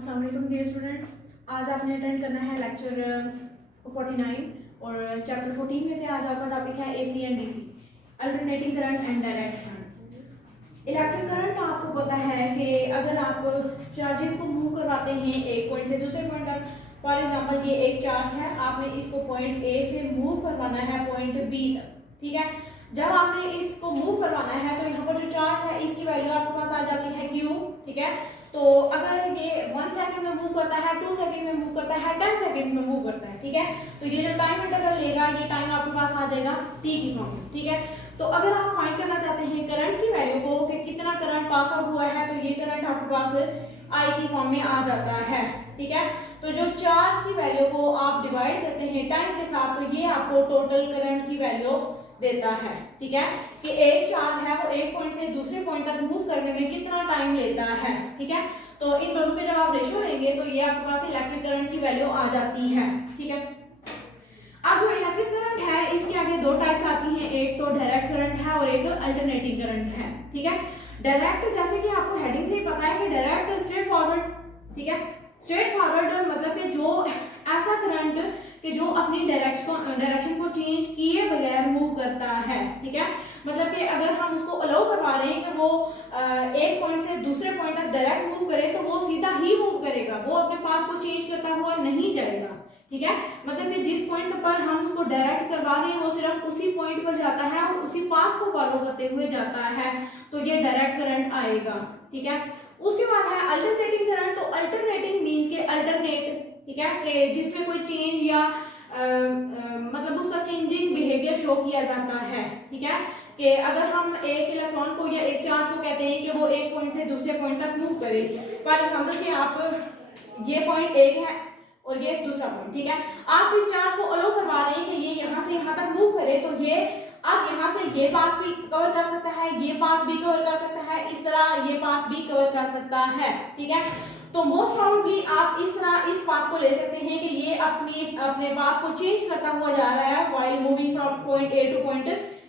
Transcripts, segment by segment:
अस्सलाम वालेकुम dear students, आज आपने अटेंड करना है लेक्चर 49 और चैप्टर 14 में से आज आपका टॉपिक है AC and DC, alternating current and direct current. Electric current आपको पता है कि अगर आप चार्जेस को मूव करवाते हैं एक पॉइंट से दूसरे पॉइंट तक, फॉर एग्जांपल ये एक चार्ज है, आपने इसको पॉइंट ए से मूव करवाना है पॉइंट बी तक, ठीक है। जब आपने इसको मूव करवाना है तो यहाँ पर जो चार्ज है इसकी वैल्यू आपके पास आ जाती है Q, ठीक है। तो अगर ये 1 सेकंड में मूव करता है, 2 सेकंड में मूव करता है, 10 सेकंड में मूव करता है, ठीक है, तो ये जो टाइम इंटरवल लेगा ये टाइम आपके पास आ जाएगा T की फॉर्म में, ठीक है। तो अगर आप फाइंड करना चाहते हैं करंट की वैल्यू को कि कितना करंट पास आउट हुआ है, तो ये करंट आपके पास I की फॉर्म में आ जाता है, ठीक है। तो जो चार्ज की वैल्यू को आप डिवाइड करते हैं टाइम के साथ, तो ये आपको टोटल करंट की वैल्यू देता है, ठीक है, कि एक चार्ज है वो एक पॉइंट से दूसरे पॉइंट तक मूव करने में कितना टाइम लेता है, ठीक है। तो इन दोनों के जब आप रेशियो लेंगे तो ये आपके पास इलेक्ट्रिक करंट की वैल्यू आ जाती है, ठीक है। अब जो इलेक्ट्रिक करंट है इसके आगे दो टाइप्स आती हैं, एक तो डायरेक्ट करंट है और एक अल्टरनेटिंग करंट है, ठीक है। डायरेक्ट जैसे कि आपको हेडिंग से ही पता है कि डायरेक्ट स्ट्रेट फॉरवर्ड, ठीक है, स्ट्रेट फॉरवर्ड मतलब कि जो ऐसा करंट कि जो अपनी डायरेक्शन को चेंज किए बगैर मूव करता है, ठीक है। मतलब कि अगर हम उसको अलाउ करवा रहे हैं कि वो एक पॉइंट से दूसरे पॉइंट तक डायरेक्ट मूव करे तो वो सीधा ही मूव करेगा, वो अपने पाथ को चेंज करता हुआ नहीं जाएगा, ठीक है। मतलब कि जिस पॉइंट पर हम उसको डायरेक्ट करवा रहे हैं वो सिर्फ उसी पॉइंट पर जाता है और उसी पाथ को फॉलो करते हुए जाता है, तो ये डायरेक्ट करंट आएगा, ठीक है। उसके बाद है अल्टरनेटिंग करंट। तो अल्टरनेटिंग मींस के अल्टरनेट, ठीक है, कि जिसमें कोई चेंज या मतलब उसका चेंजिंग बिहेवियर शो किया जाता है, ठीक है, कि अगर हम एक इलेक्ट्रॉन को या एक चार्ज को कहते हैं कि वो एक पॉइंट से दूसरे पॉइंट तक मूव करे, फॉर एग्जांपल कि आप ये पॉइंट एक है और ये दूसरा पॉइंट, ठीक है, आप इस चार्ज को अलाउ करवा रहे हैं कि ये यहाँ से यहाँ तक मूव करे, तो ये अब यहाँ से ये पाथ भी कवर कर सकता है, ये पाथ भी कवर कर सकता है, इस तरह ये पाथ भी कवर कर सकता है, ठीक है। तो मोस्ट प्रोबेबली आप इस तरह इस पाथ को ले सकते हैं कि ये अपने पाथ को चेंज करता हुआ जा रहा है while moving from point A to point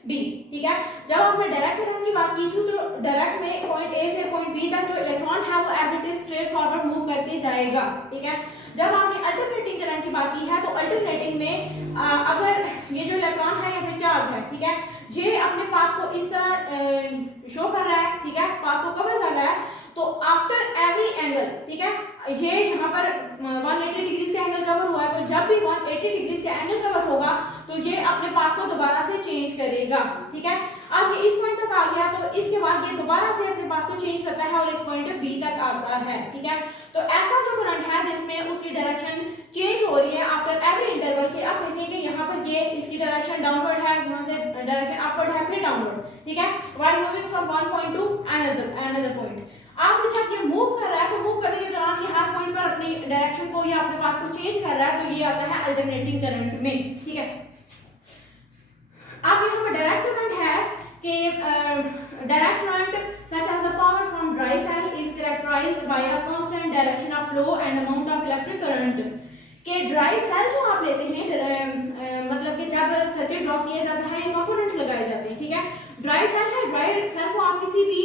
B, ठीक है। जब आपने डायरेक्ट करंट की बात की थी तो डायरेक्ट में पॉइंट ए से पॉइंट बी तक जो इलेक्ट्रॉन है वो as it is straight forward move करके जाएगा, ठीक है। जब आपने अल्टरनेटिंग करंट की बात की है तो अल्टरनेटिंग में अगर ये जो इलेक्ट्रॉन है या फिर चार्ज है, ठीक है, ये अपने पाथ को इस तरह शो कर रहा है, ठीक है, पाथ को कवर कर रहा है, तो आफ्टर एवरी एंगल, ठीक है, ये यहाँ पर 180 डिग्री का एंगल कवर हुआ है, तो जब भी 180 डिग्री का एंगल कवर होगा तो ये अपने पाथ को दोबारा से चेंज करेगा, ठीक है। अब ये इस पॉइंट तक आ गया तो इसके बाद ये दोबारा से अपने पाथ को चेंज करता है और इस पॉइंट बी तक आता है, ठीक है। तो ऐसा जो करंट है जिसमें उसकी डायरेक्शन चेंज हो रही है आफ्टर एवरी इंटरवल के, आप देखेंगे यहाँ पर ये इसकी डायरेक्शन डाउनवर्ड है, यहाँ से डायरेक्शन अपवर्ड है, फिर डाउनवर्ड, ठीक है, while moving from one point two another point. आप जब ये मूव कर रहा है तो मूव करने के दौरान ये हर पॉइंट पर अपनी डायरेक्शन को या अपने पाथ को चेंज कर रहा है, तो ये आता है अल्टरनेटिंग करंट में, ठीक है। अब यहाँ पर डायरेक्ट करंट है कि direct current such as the power from dry cell is characterized by a constant direction of flow and amount of electric current। के ड्राई सेल जो आप लेते हैं, मतलब कि जब सर्किट ड्रॉ किया जाता है कंपोनेंट्स लगाए जाते हैं, ठीक है। ड्राई सेल है, ड्राई सेल को आप किसी भी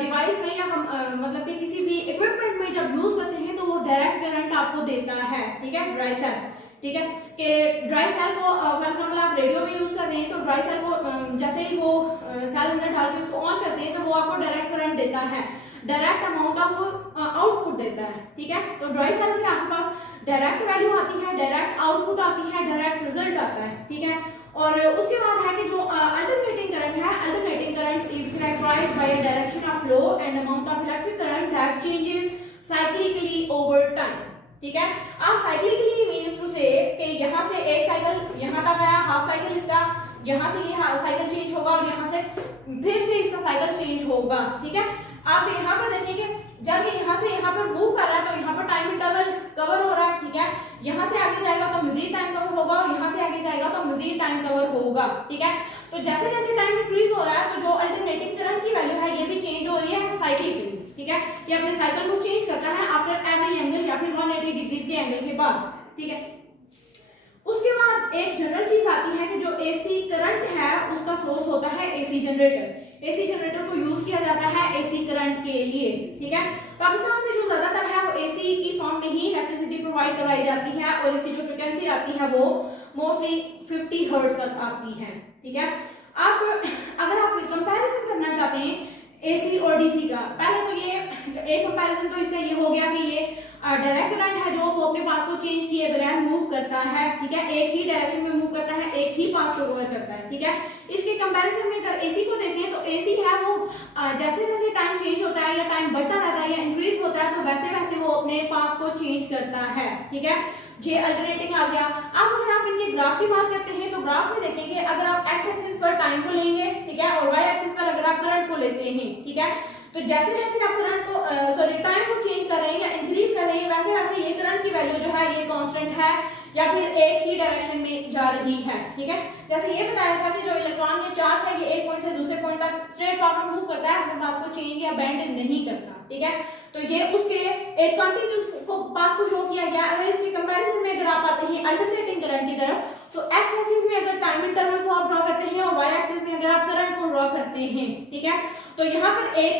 डिवाइस में या मतलब कि किसी भी इक्विपमेंट में जब यूज करते हैं तो वो डायरेक्ट करंट आपको देता है, ठीक है, ड्राई सेल, ठीक है। कि ड्राई सेल को फॉर एग्जांपल आप रेडियो में यूज कर रहे हैं तो ड्राई सेल को जैसे ही वो सेल अंदर डाल के उसको ऑन करते हैं तो वो आपको डायरेक्ट करंट देता है, डायरेक्ट अमाउंट ऑफ आउटपुट देता है, ठीक है। तो ड्राई सेल से आपके पास डायरेक्ट वैल्यू आती है, डायरेक्ट आउटपुट आती है, डायरेक्ट रिजल्ट आता है, ठीक है। और उसके बाद है कि जो अल्टरनेटिंग करंट है, alternating current is characterised by a direction of flow and amount of electric current that changes cyclically over time, ठीक है। अब साइक्लिकली मींस टू से कि यहाँ से एक साइकिल यहाँ तक आया, हाफ साइकिल इसका, यहाँ से ये साइकिल चेंज होगा और यहाँ से फिर से इसका साइकिल चेंज होगा, ठीक है। आप यहाँ पर देखेंगे जब ये यहाँ से यहाँ पर मूव कर रहा है तो यहाँ पर टाइम इंटरवल कवर हो रहा है, ठीक है, यहाँ से आगे जाएगा तो मजीद टाइम कवर होगा और यहाँ से आगे जाएगा तो मजीद टाइम कवर होगा, ठीक है। तो जैसे जैसे टाइम इंक्रीज हो रहा है तो जो अल्टरनेटिंग करंट की वैल्यू है ये भी चेंज हो रही है साइक्लिकली, ठीक है, ये अपने साइकिल को चेंज करता है आफ्टर एवरी एंगल या फिर 180 डिग्री के एंगल के बाद, ठीक है। उसके बाद एक जनरल चीज आती है कि जो एसी करंट है उसका सोर्स होता है एसी जनरेटर। एसी जनरेटर को यूज किया जाता है एसी करंट के लिए, ठीक है। पाकिस्तान में जो ज्यादातर है वो एसी की प्रोवाइड करवाई जाती है और इसकी जो फ्रिक्वेंसी आती है वो मोस्टली 50 हर्ट्ज तक आती है। ठीक है, आप अगर आप कंपैरिजन करना चाहते हैं एसी और डीसी का, पहले तो ये एक कंपैरिजन तो इसका ये हो गया कि ये डायरेक्ट करंट है जो वो अपने पाथ को चेंज किए बगैर मूव करता है। ठीक है, एक ही डायरेक्शन में मूव करता है, एक ही पाथ को कवर करता है। ठीक है, इसके कंपैरिजन में अगर एसी को देखें तो एसी है वो जैसे जैसे टाइम चेंज होता है या टाइम बढ़ता रहता है या इंक्रीज होता है तो वैसे वैसे वो अपने पाथ को चेंज करता है। ठीक है, ये अल्टरनेटिंग आ गया। अब अगर आप इनके ग्राफ की बात करते हैं तो ग्राफ में देखेंगे अगर आप एक्स एक्सिस पर टाइम को लेंगे, ठीक है, और वाई एक्सिस पर अगर आप करंट को लेते हैं, ठीक है, तो जैसे जैसे आप करंट को टाइम को चेंज कर रहे हैं या इंक्रीज कर रहे हैं वैसे वैसे ये करंट की वैल्यू जो है ये कांस्टेंट है या फिर एक ही डायरेक्शन में जा रही है। ठीक है, जैसे ये बताया था कि जो इलेक्ट्रॉन ये चार्ज है ये एक पॉइंट से दूसरे पॉइंट तक स्ट्रेट फॉरवर्ड मूव करता है, अपने पाथ को चेंज या बेंड नहीं करता। ठीक है, तो ये उसके एक कंटिन्यूअस को पाथ को शो किया गया। अगर इसके कंपैरिजन में अगर आप आते हैं अल्टरनेटिंग करंट की तरफ तो एक्स एक्सिस में अगर टाइम इंटरवल को आप ड्रॉ करते हैं और वाई एक्सिस में अगर आप करंट को ड्रॉ करते हैं, ठीक है, तो यहाँ पर एक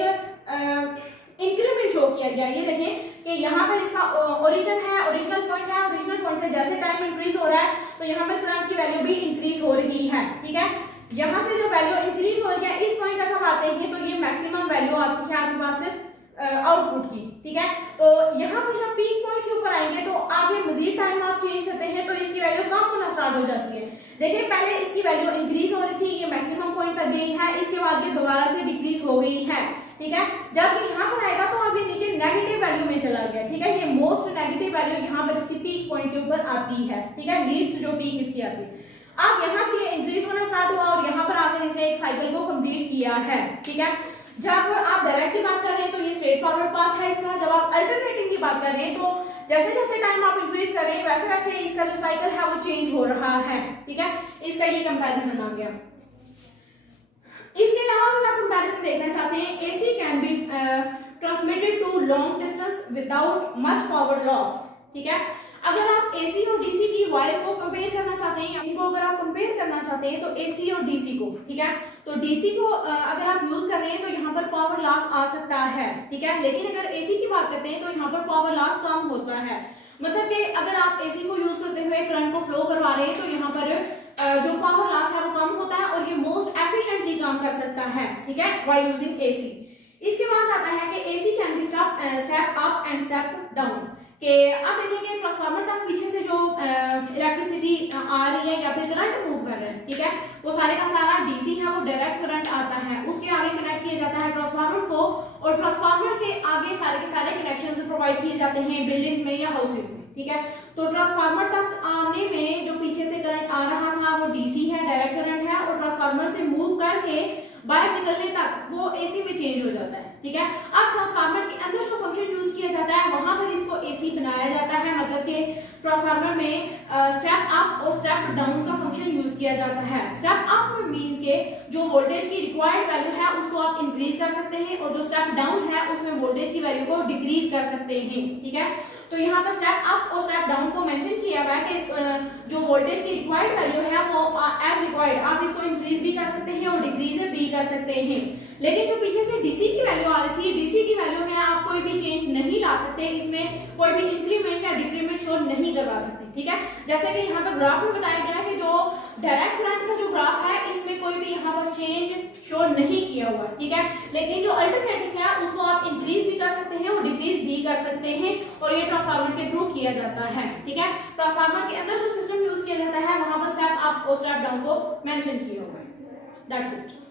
इंक्रीमेंट शो किया गया। ये देखें कि यहाँ पर इसका ओरिजिन है, ओरिजिनल पॉइंट है, ओरिजिनल पॉइंट से जैसे टाइम इंक्रीज हो रहा है तो यहाँ पर करंट की वैल्यू भी इंक्रीज हो रही है। ठीक है, यहाँ से जो वैल्यू इंक्रीज हो रही है इस पॉइंट तक हम आते हैं तो ये मैक्सिमम वैल्यू आती है आपके पास आउटपुट की। ठीक है, तो यहाँ पर जब पीक पॉइंट के ऊपर आएंगे तो आगे मजीद टाइम आप चेंज करते हैं तो इसकी वैल्यू कम होना स्टार्ट हो जाती है। देखिए पहले इसकी वैल्यू इंक्रीज हो रही थी, ये मैक्सिमम पॉइंट तक गई है, इसके बाद ये दोबारा से डिक्रीज हो गई है। ठीक है, जब यहाँ पर आएगा तो अब ये नीचे नेगेटिव वैल्यू में चला गया। ठीक है, ये मोस्ट नेगेटिव वैल्यू यहाँ पर इसकी पीक पॉइंट के ऊपर आती है। ठीक है, लीस्ट जो पीक इसकी आती है। अब यहाँ से ये इंक्रीज होना स्टार्ट हुआ और यहाँ पर आकर इसने एक साइकिल को कंप्लीट किया है। ठीक है, जब आप डायरेक्ट की बात कर रहे हैं तो ये स्ट्रेट फॉरवर्ड पाथ है इसका। जब आप अल्टरनेटिंग की बात कर रहे हैं तो जैसे जैसे टाइम आप इंक्रीज कर रहे हैं वैसे वैसे इसका जो साइकिल है वो चेंज हो रहा है। ठीक है, इसका ये कंपैरिजन आ गया। इसके अलावा अगर आप कंपैरिजन देखना चाहते हैं, AC can be transmitted to long distance without much power loss. ठीक है, अगर आप एसी और डीसी की वॉइस को कंपेयर करना चाहते हैं, इनको अगर आप कंपेयर करना चाहते हैं तो एसी और डीसी को, ठीक है, तो डीसी को अगर आप यूज कर रहे हैं तो यहाँ पर पावर लॉस आ सकता है। ठीक है, लेकिन अगर एसी की बात करते हैं तो यहाँ पर पावर लॉस कम होता है। मतलब कि अगर आप एसी को यूज करते हुए करंट को फ्लो करवा रहे हैं तो यहाँ पर जो पावर लॉस है वो कम होता है और ये मोस्ट एफिशिएंटली काम कर सकता है। ठीक है, व्हाइल यूजिंग एसी। इसके बाद आता है कि AC can B step up and step down. कि अब देखेंगे ट्रांसफार्मर तक पीछे से जो इलेक्ट्रिसिटी आ रही है या फिर करंट मूव कर रहा है, ठीक है, वो सारे का सारा डीसी है, वो डायरेक्ट करंट आता है, उसके आगे कनेक्ट किया जाता है ट्रांसफार्मर को और ट्रांसफार्मर के आगे सारे के सारे कनेक्शंस प्रोवाइड किए जाते हैं बिल्डिंग्स में या हाउसेस में। ठीक है, तो ट्रांसफार्मर तक आने में जो पीछे से करंट आ रहा था वो डीसी है, डायरेक्ट करंट है, और ट्रांसफार्मर से मूव करके बाहर निकलने तक वो एसी में चेंज हो जाता है। ठीक है, अब ट्रांसफार्मर के अंदर जो फंक्शन यूज किया जाता है वहां पर इसको एसी बनाया जाता है। मतलब कि ट्रांसफार्मर में स्टेप अप और स्टेप डाउन का फंक्शन यूज किया जाता है। स्टेप अप मींस के जो वोल्टेज की रिक्वायर्ड वैल्यू है उसको आप इंक्रीज कर सकते हैं और जो स्टेप डाउन है उसमें वोल्टेज की वैल्यू को डिक्रीज कर सकते हैं। ठीक है, तो यहाँ पर स्टेप अप और स्टेप डाउन को मेंशन किया हुआ है कि जो वोल्टेज की रिक्वायर्ड वैल्यू है वो एज रिक्वायर्ड आप इसको इंक्रीज भी कर सकते हैं और डिक्रीज भी कर सकते हैं। लेकिन जो पीछे से डीसी की वैल्यू आ रही थी, डीसी की वैल्यू में आप कोई भी चेंज नहीं ला सकते, इसमें कोई भी इंक्रीमेंट या डिक्रीमेंट शो नहीं करवा सकते। ठीक है, जैसे कि यहाँ पर ग्राफ में बताया गया कि जो डायरेक्ट करंट का जो ग्राफ है इसमें कोई भी यहाँ पर चेंज शो नहीं किया हुआ। ठीक है, लेकिन जो अल्टरनेटिव है उसको आप इंक्रीज भी कर सकते हैं और डिक्रीज भी कर सकते हैं और ये ट्रांसफार्मर के थ्रू किया जाता है। ठीक है, ट्रांसफार्मर के अंदर जो सिस्टम यूज किया जाता है वहां पर स्टेप अप और स्टेप डाउन को मेंशन किया हुआ है। That's it.